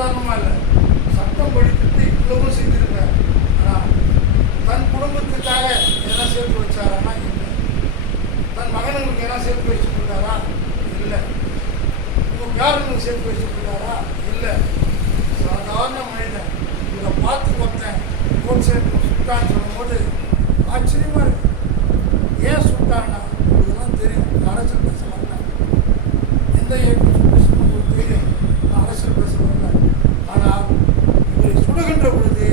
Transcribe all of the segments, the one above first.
சாதாரணமாக இல்லை சட்டம் படித்துட்டு இவ்வளவும் செஞ்சிருக்காரு ஆனால் தன் குடும்பத்துக்காக எதனா சேர்த்து வச்சாரானா? இல்லை. தன் மகனுங்களுக்கு எதனா சேர்த்து வச்சுருக்காரா இல்லை. உங்கள் பேரனுக்கு சேர்த்து வச்சுருக்காரா இல்லை. சாதாரண மனிதன். இதை பார்த்து பார்த்தேன் கோட் சேர்த்து சுட்டான்னு சொல்லும்போது ஆச்சரியமாக இருக்கு. ஏன் சுட்டான்னா இதெல்லாம் தெரியும். அரசு பேசலாம் எந்த இயக்கம் சுட்டு உங்களுக்கு தெரியும் நான் அரசியல் பேச வரல ஆனால் இவரை சுடுகின்ற பொழுது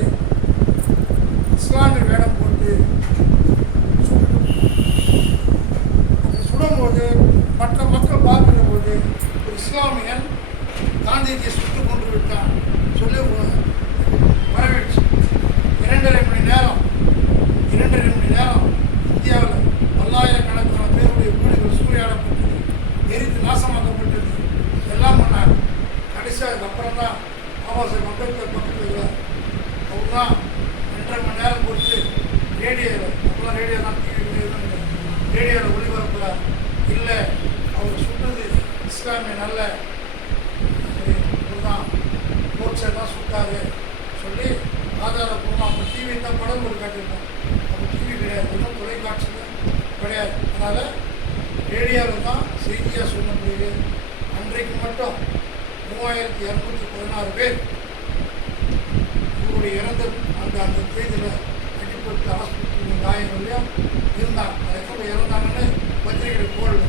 இஸ்லாமிய வேடம் அப்படி சுடும்போது மற்ற மக்கள் பார்க்கிற போது ஒரு இஸ்லாமியன் காந்திஜியை சுட்டு கொண்டு விட்டான் சொல்லி வரவேற்று இரண்டரை மணி நேரம் இரண்டரை மணி நேரம் இந்தியாவில் பல்லாயிரக்கணக்கான பேருடைய வீடுகள் சூறையாடப்பட்டது எரித்து நாசமாக்கப்பட்டது எல்லாம் பண்ணாங்க. கடைசியாக அதுக்கப்புறம் தான் ஆபாச மக்கள் பக்கத்தில் அவர் தான் ரெண்டரை மணி நேரம் கொடுத்து ரேடியோவில் அப்போலாம் ரேடியோ தான் ரேடியோவில் ஒளிபரப்பில் இல்லை அவர் சுட்டது இஸ்லாமிய நல்ல இதுதான். கோட்ஸை தான் சுட்டாரு சொல்லி ஆதாரப்பூர்வமாக அப்போ டிவி தான் படம் ஒரு காட்டியிருக்கோம் அப்போ டிவி கிடையாது. ஒன்றும் தொலைக்காட்சியில் கிடையாது. அதனால் ரேடியோவில் தான் செய்தியாக சொல்ல முடியுது. அன்றைக்கு மட்டும் மூவாயிரத்தி இரநூத்தி பதினாறு பேர் இவருடைய இறந்த அந்த அந்த தேதியில் அடிப்பட்டு ஹாஸ்பிட்டல் காயங்கள்லையும் இருந்தாங்க. எப்போ இறந்தாங்கன்னு பத்திரிகை போடல.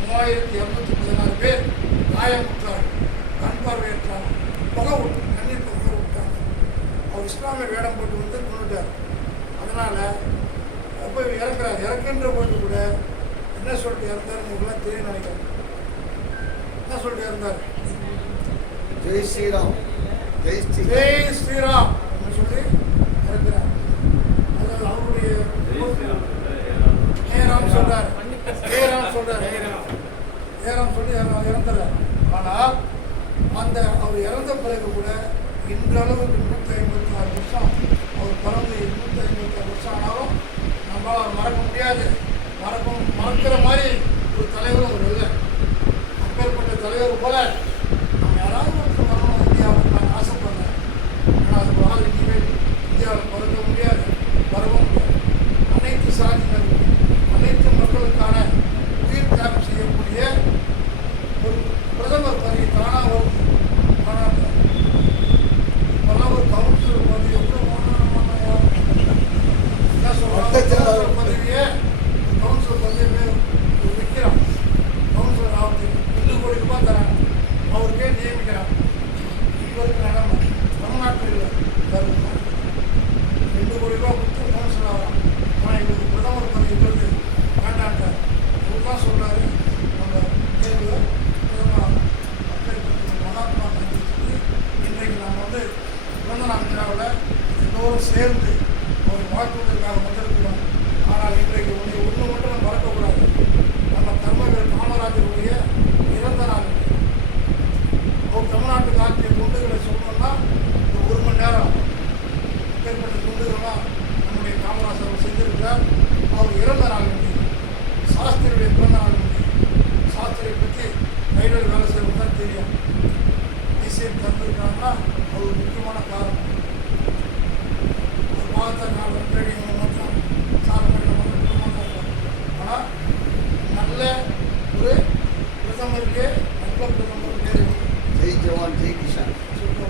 மூவாயிரத்தி இரநூத்தி பதினாறு பேர் காயமுற்றார்கள். கண் பார்வையற்றாங்க புகை விட்டு கண்ணீர் புகை விட்டாங்க அவர் இஸ்லாமிய வேடம் போட்டு வந்து கொண்டுட்டார். அதனால் அப்போ இறக்குறாரு. இறக்குன்ற போது கூட என்ன சொல்லிட்டு இறந்தார் உங்களுக்குலாம் தெரியும் நினைக்கிறேன். என்ன சொல்லிட்டு இறந்தார்? ஜெய் ஸ்ரீராம். ஜெய் ஸ்ரீராம் ஜெய் ஸ்ரீராம். சொல்லி இறக்குறார். அவர் இறந்த பிறகு கூட இன்றளவுக்கு நூற்றி ஐம்பத்தி ஆறு வருஷம் அவர் பிறந்து நூற்றி ஐம்பத்தி ஆறு வருஷம் ஆனாலும் நம்மளால் அவர் மறக்க முடியாது. மறக்கும் மறக்கிற மாதிரி ஒரு தலைவரும் ஒரு இல்லை. அப்பேற்பட்ட தலைவர் போல கவுன்சிலர் பதவியே விற்கிறான் கவுன்சிலர் ஆகுது ரெண்டு கோடி ரூபாய் தராங்க அவருக்கே நியமிக்கிறாங்க இப்போ இருக்கிற நிலைமை தமிழ்நாட்டில் இல்லை தருமபுரி. ரெண்டு கோடி ரூபாய் கொடுத்து கவுன்சிலர் ஆகிறான் ஆனால் எங்களுக்கு பிரதமர் பதவி வருது வேண்டான்ட்டார் இவர் தான் சொல்கிறாரு நம்ம தேர்வு பிரதமர் மகாத்மா காந்தி சொல்லி இன்றைக்கு நாம் வந்து பிறந்த நாள் விழாவில் எல்லோரும் சேர்ந்து ஒரு வாழ்த்துவதற்காக வந்திருக்கிறோம் ஆனால் இன்றைக்கு சாஸ்திரியுடைய பிறந்த நாள் இன்னைக்கு. சாஸ்திரியை பற்றி ரயில்வே வேலை செய்வது தான் தெரியும் டிசிஎம் தந்திருக்காங்கன்னா அது ஒரு முக்கியமான காரணம் ஒரு மாதத்தை நாலு ரெண்டு